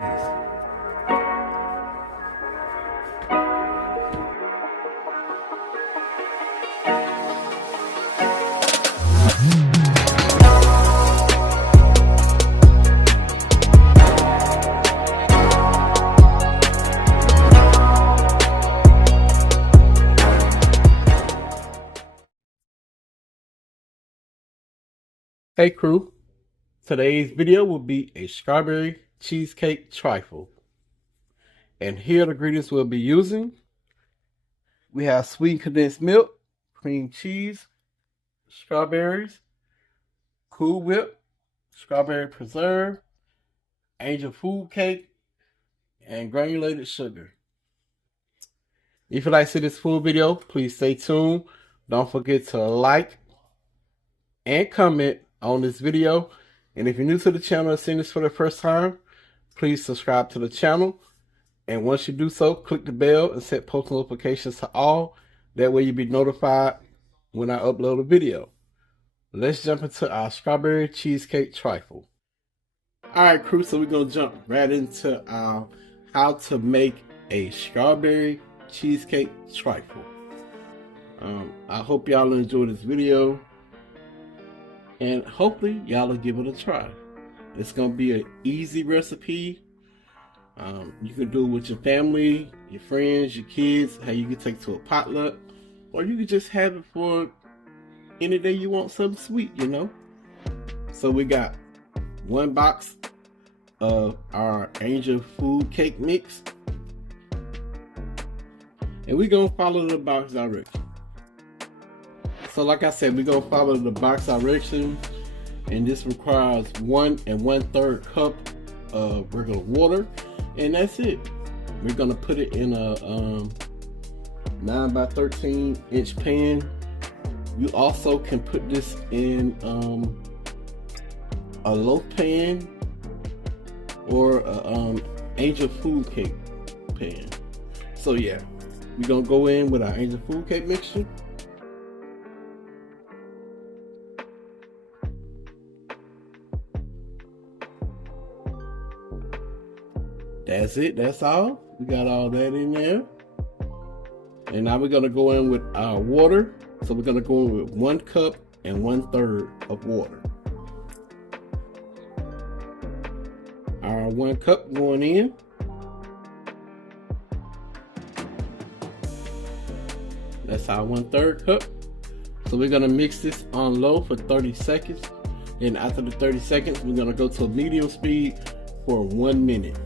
Hey crew, today's video will be a strawberry cheesecake trifle. And here are the ingredients we'll be using. We have sweetened condensed milk, cream cheese, strawberries, Cool Whip, strawberry preserve, angel food cake, and granulated sugar. If you'd like to see this full video, please stay tuned. Don't forget to like and comment on this video. And if you're new to the channel and seeing this for the first time, please subscribe to the channel. And once you do so, click the bell and set post notifications to all. That way you'll be notified when I upload a video. Let's jump into our strawberry cheesecake trifle. Alright crew, so we're going to jump right into our how to make a strawberry cheesecake trifle. I hope y'all enjoy this video. And hopefully y'all will give it a try. It's going to be an easy recipe. You can do it with your family, your friends, your kids. How you can take to a potluck. Or you can just have it for any day you want something sweet, you know. So we got 1 box of our angel food cake mix. And we're going to follow the box directions. So like I said, we're going to follow the box directions, and this requires 1 1/3 cup of regular water, and that's it. We're going to put it in a 9 by 13 inch pan. You also can put this in a loaf pan or a angel food cake pan. So yeah, we're going to go in with our angel food cake mixture. That's it, that's all. We got all that in there. And now we're gonna go in with our water. So we're gonna go in with 1 cup and 1/3 of water. Our 1 cup going in. That's our 1/3 cup. So we're gonna mix this on low for 30 seconds. And after the 30 seconds, we're gonna go to medium speed for 1 minute.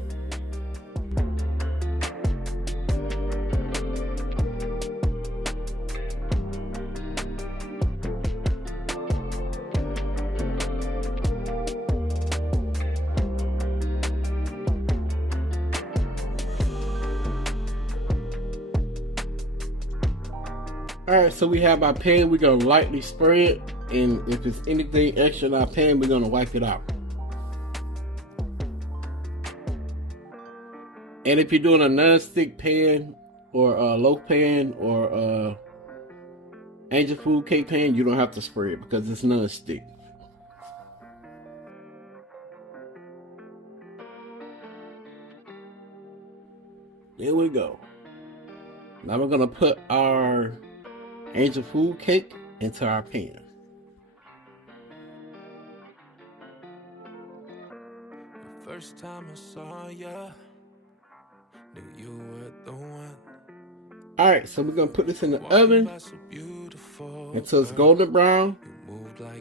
Alright, so we have our pan. We're going to lightly spray it, and if there's anything extra in our pan, we're going to wipe it out. And if you're doing a non-stick pan or a loaf pan or a angel food cake pan, you don't have to spray it because it's non-stick. There we go. Now we're going to put our angel food cake into our pan. The first time I saw ya, knew you were the one. Alright, so we're gonna put this in the oven until it's golden brown,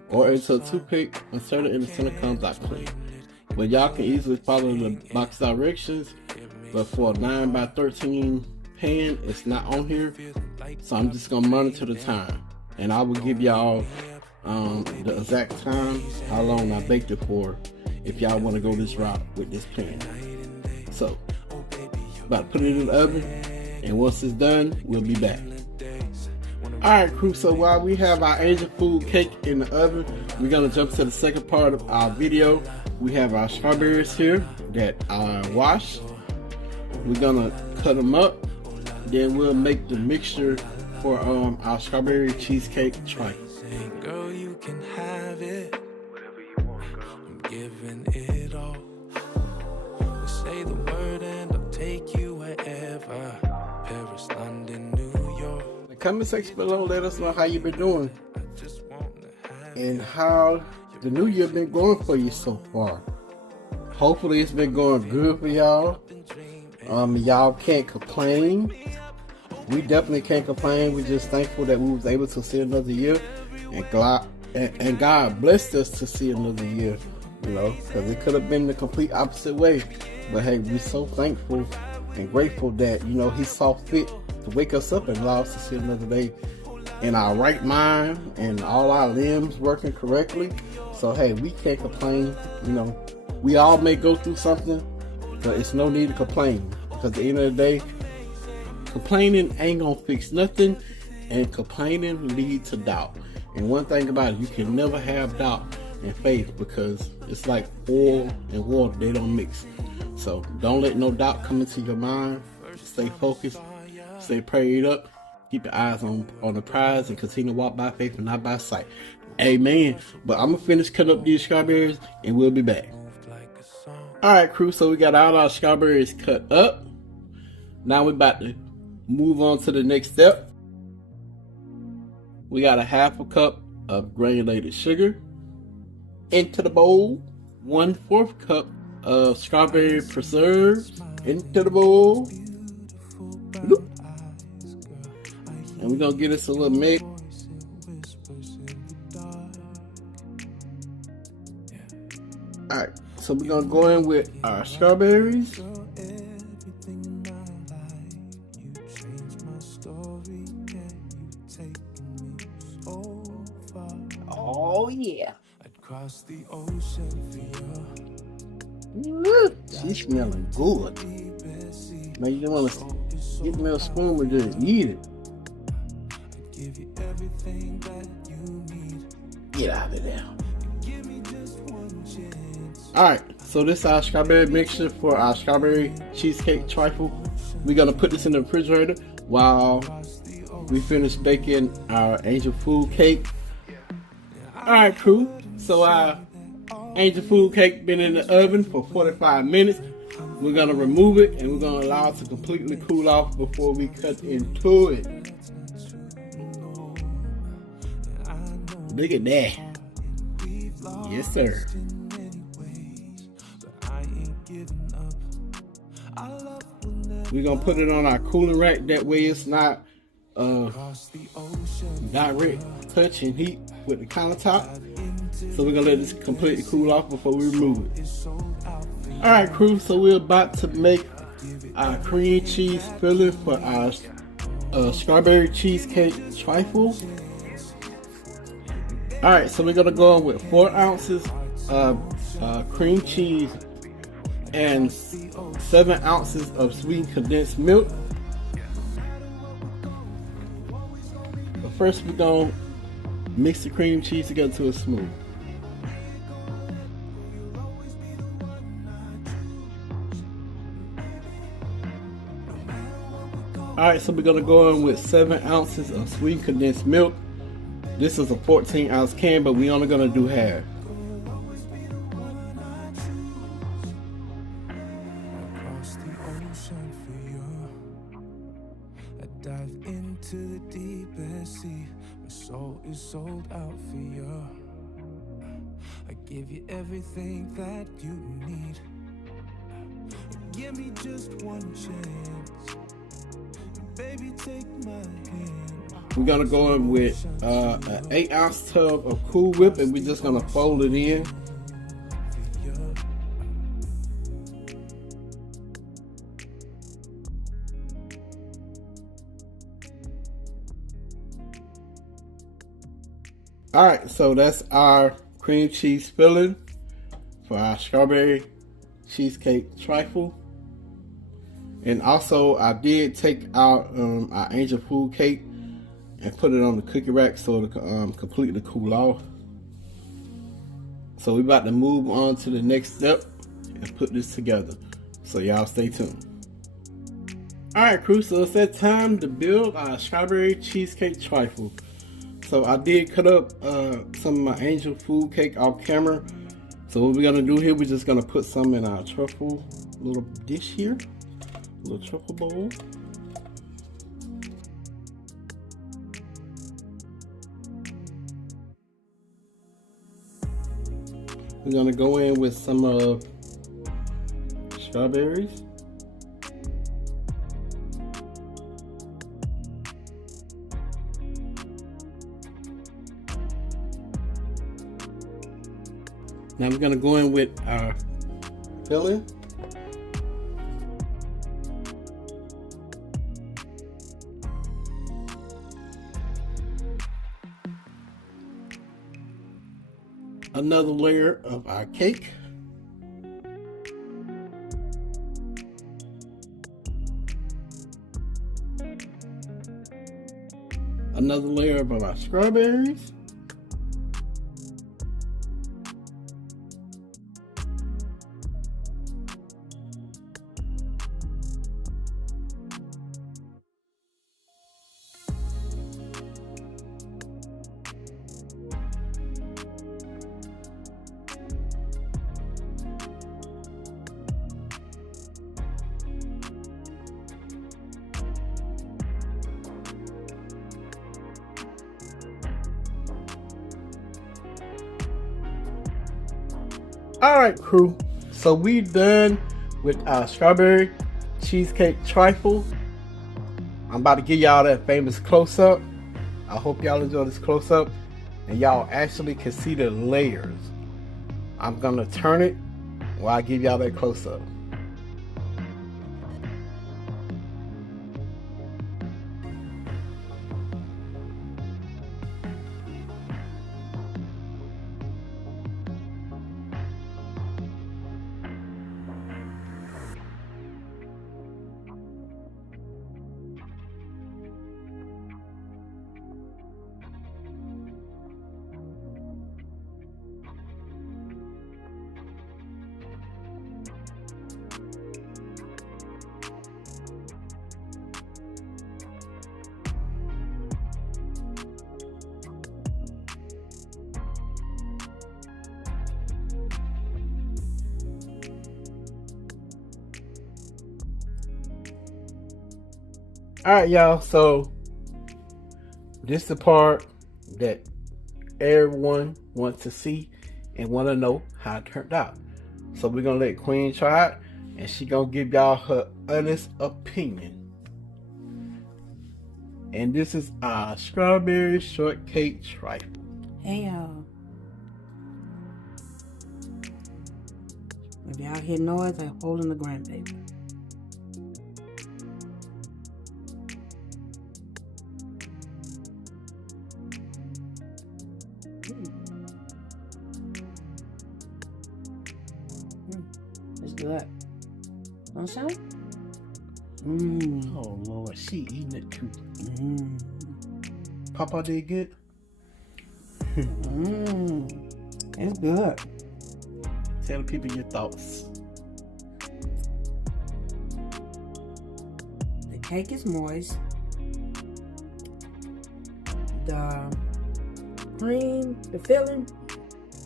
or until the toothpick inserted in the center comes out clean. But y'all can easily follow the box directions, but for a 9 by 13 pan, it's not on here. So I'm just gonna monitor the time, and I will give y'all the exact time, how long I baked it for, if y'all want to go this route with this pan. So about to put it in the oven, and once it's done, we'll be back. Alright crew, so while we have our angel food cake in the oven, we're gonna jump to the second part of our video. We have our strawberries here that I washed. We're gonna cut them up. Then we'll make the mixture for our strawberry cheesecake trifle. Girl, you can have it. Whatever you want, girl. I'm giving it all. say the word and I'll take you wherever. Paris, London, New York. In the comment section below, let us know how you've been doing I just wanna have and how the new year been going for you so far. Hopefully it's been going good for y'all. Y'all can't complain. We definitely can't complain. We're just thankful that we was able to see another year, and God blessed us to see another year. You know, because it could have been the complete opposite way. But hey, we're so thankful and grateful that, you know, He saw fit to wake us up and allow us to see another day in our right mind and all our limbs working correctly. So hey, we can't complain. You know, we all may go through something, but it's no need to complain, because at the end of the day, complaining ain't gonna fix nothing, and complaining leads to doubt. And one thing about it, you can never have doubt and faith, because it's like oil and water, they don't mix. So don't let no doubt come into your mind. Stay focused, stay prayed up, keep your eyes on the prize, and continue to walk by faith and not by sight. Amen. But I'm gonna finish cutting up these strawberries and we'll be back. Alright, crew, so we got all our strawberries cut up. Now we're about to move on to the next step. We got a half a cup of granulated sugar into the bowl. 1/4 cup of strawberry preserves into the bowl. And we're gonna give this a little mix. Alright, so we're gonna go in with our strawberries. Oh yeah. I'd cross the ocean for you. She's smelling good. Man, you don't want to get me a spoon and just eat it. give you everything that you need. Get out of there. Give me just one chance. Alright, so this is our strawberry mixture for our strawberry cheesecake trifle. We're gonna put this in the refrigerator while we finish baking our angel food cake. Alright, crew, so our angel food cake been in the oven for 45 minutes. We're gonna remove it and we're gonna allow it to completely cool off before we cut into it. Look at that. Yes, sir. We're gonna put it on our cooling rack, that way it's not direct touch and heat with the countertop. So we're gonna let this completely cool off before we remove it. Alright, crew, so we're about to make our cream cheese filling for our strawberry cheesecake trifle. Alright, so we're gonna go in with 4 ounces of cream cheese and 7 ounces of sweetened condensed milk. But first we're gonna mix the cream cheese together to a smooth. Alright, so we're gonna go in with 7 ounces of sweetened condensed milk. This is a 14-ounce can, but we only gonna do half. Dive into the deepest sea. My soul is sold out for you. I give you everything that you need. Give me just one chance. Baby, take my hand. We're gonna go in with an 8-ounce tub of Cool Whip, and we're just gonna fold it in. Alright, so that's our cream cheese filling for our strawberry cheesecake trifle. And also I did take out our angel food cake and put it on the cookie rack so it completely cool off. So we're about to move on to the next step and put this together. So y'all stay tuned. Alright, crew, so it's that time to build our strawberry cheesecake trifle. So I did cut up some of my angel food cake off camera. So what we're gonna do here, we're just gonna put some in our truffle little dish here, a little truffle bowl. We're gonna go in with some strawberries. Now we're gonna go in with our filling. Another layer of our cake. Another layer of our strawberries. All right, crew. So we done with our strawberry cheesecake trifle. I'm about to give y'all that famous close-up. I hope y'all enjoy this close-up and y'all actually can see the layers. I'm gonna turn it while I give y'all that close-up. Alright, y'all, so this is the part that everyone wants to see and want to know how it turned out. So we're going to let Queen try it, and she going to give y'all her honest opinion. And this is our strawberry shortcake trifle. Hey, y'all. If y'all hear noise, I'm holding the grandbaby. It's good. Want some? Oh Lord, she eating it too. Papa did good. It's good. Tell the people your thoughts. The cake is moist. The cream, the filling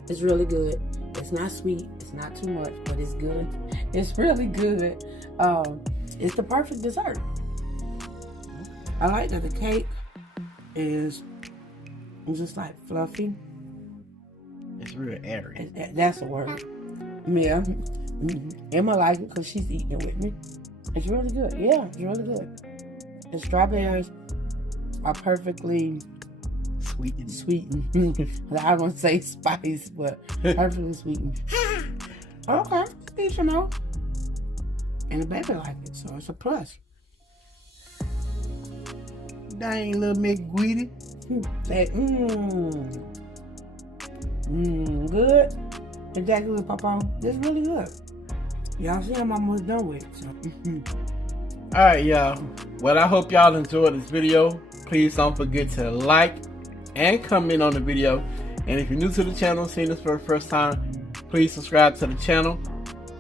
is really good. It's not sweet. It's not too much, but it's good. It's really good. It's the perfect dessert. I like that the cake is just like fluffy. It's real airy. That's the word. Yeah. Emma like it because she's eating it with me. It's really good. Yeah, it's really good. The strawberries are perfectly sweetened. I don't want to say spice, but perfectly sweetened. Okay, decent though. And the baby like it, so it's a plus. Dang, little McGweedy. Good. Exactly what Papa. It's really good. Y'all see I'm almost done with it. So. Alright, y'all. Well, I hope y'all enjoyed this video. Please don't forget to like and comment on the video. And if you're new to the channel, seeing this for the first time, please subscribe to the channel.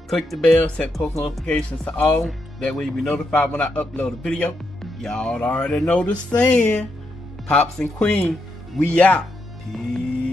Click the bell, set post notifications to all. That way you'll be notified when I upload a video. Y'all already know the saying. Pops and Queen, we out. Peace.